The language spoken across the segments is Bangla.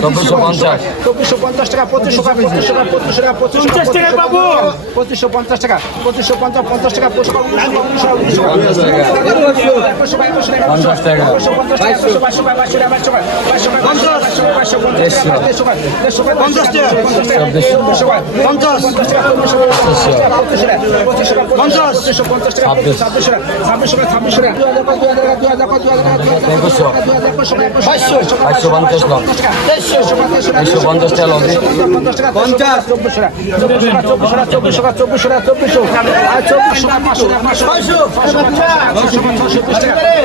পঁচিশশো পঞ্চাশ। টাকা পঁচিশশো পঞ্চাশ টাকা পঁচিশশো টাকা পঞ্চাশ টাকা। পঞ্চাশ টাকা পঞ্চাশ টাকা তেইশশো টাকা তেইশশো টাকা পঞ্চাশ টাকা পঞ্চাশ টাকা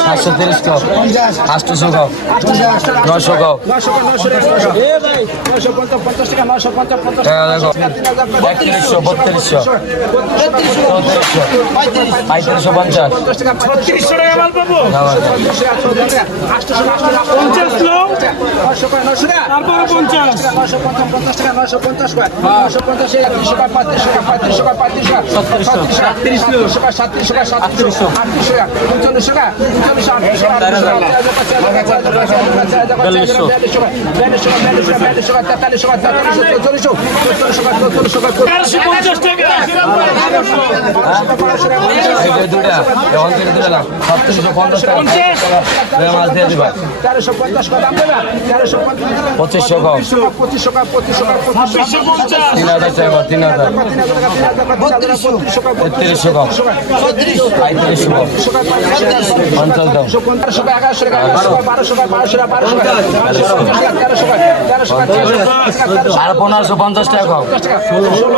সাতশো তিরিশ আটশোশো কাপ নশো দেখো একত্রিশশো বত্রিশশো পঁয়ত্রিশশো পঞ্চাশ পঞ্চাশ টাকা তিরিশশো টাকা মাল পাবো পঞ্চাশ লোক নশো টাকা নশো টাকা তারপরে পঞ্চাশ নশো পঞ্চাশ পঞ্চাশ টাকা নশো পঞ্চাশ টাকা নশো পঞ্চাশ একত্রিশশো টাকা পঁয়ত্রিশশো টাকা পঁয়ত্রিশশো টাকা পঁয়ত্রিশশো টাকা সাতত্রিশশো টাকা সাতত্রিশশো টাকা সাতত্রিশশো আটত্রিশশো টাকা উনচল্লিশশো টাকা উনচল্লিশশো আটত্রিশশো বিয়াল্লিশশো বিয়াল্লিশশো বিয়াল্লিশশো বিয়াল্লিশশো তেতাল্লিশশো তেতাল্লিশশো চৌচল্লিশশো চৌচল্লিশশো চৌচল্লিশশো পঞ্চাশ টাকা এই যে দুটা এখন থেকে দুটা না। সাতত্রিশশো পঞ্চাশ টাকা। মাছ দিয়ে দিবা। তেরোশো পঞ্চাশ টাকা দাম দেবে। তেরোশো পঁচিশশো কম। পঁচিশশো টাকা পঁচিশশো টাকা পঁচিশশো তিন হাজার টাকা তিন হাজার। তেত্রিশশো কম। পঁয়ত্রিশশো কম। পঞ্চাশ দাম সাড়ে পনেরোশো পঞ্চাশ টাকা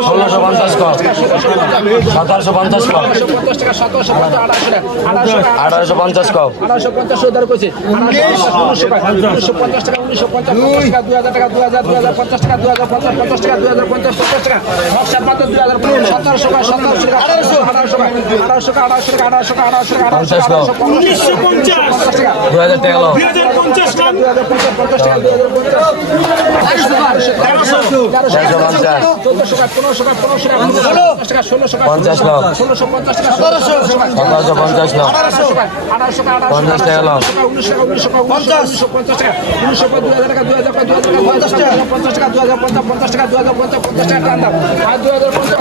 ষোলোশো পঞ্চাশ সতেরোশো পঞ্চাশ টাকা টাকা টাকা টাকা টাকা টাকা সতেরোশো পঞ্চাশ টাকা পঞ্চাশ পঞ্চাশ পঞ্চাশ সতেরোশো সতেরোশো পঞ্চাশ লাখ আঠারোশো টাকা আঠারোশো টাকা পঞ্চাশ টাকা লাভ। উনিশশো টাকা উনিশশো টাকা উনিশশো পঞ্চাশ টাকা উনিশশো দুই হাজার টাকা দুই হাজার টাকা দুই হাজার টাকা পঞ্চাশ টাকা দুই হাজার পঞ্চাশ পঞ্চাশ টাকা দুই হাজার পঞ্চাশ পঞ্চাশ টাকা। দাম আর দুই হাজার পঞ্চাশ দুই হাজার টাকা হাজার টাকা দুই হাজার টাকা হাজার টাকা একুশশো টাকা একুশশো টাকা একুশশো টাকা একুশশো টাকা টাকা একুশশো টাকা। দুই হাজার টাকা দুই হাজার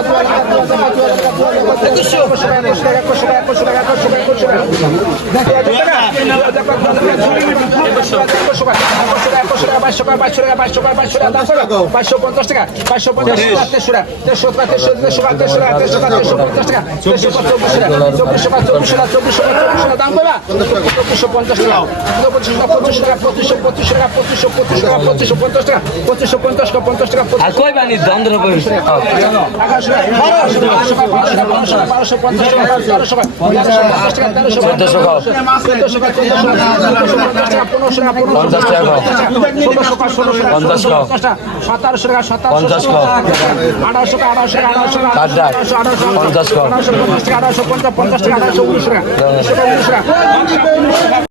টাকা একুশশো টাকা একুশশো টাকা একুশশো টাকা টাকা বাইশশো টাকা বাইশশো পঞ্চাশ টাকা বাইশশো পঞ্চাশ টাকা তেরোশো টাকা তেরোশো টাকা তেরোশো টাকা তেরোশো টাকা তেরোশো টাকা তেরোশো পঞ্চাশ টাকা তেরোশো টাকা চব্বিশশো টাকা চব্বিশশো টাকা চব্বিশশো টাকা চব্বিশশো টাকা চব্বিশশো টাকা দাম কইবা চব্বিশশো পঞ্চাশ টাকা পঁচিশশো টাকা পঁচিশশো টাকা পঁচিশশো পঁচিশশো টাকা পঁচিশশো পঁচিশশো টাকা পঁচিশশো পঞ্চাশ টাকা টাকা পঞ্চাশ টাকা পঞ্চাশ টাকা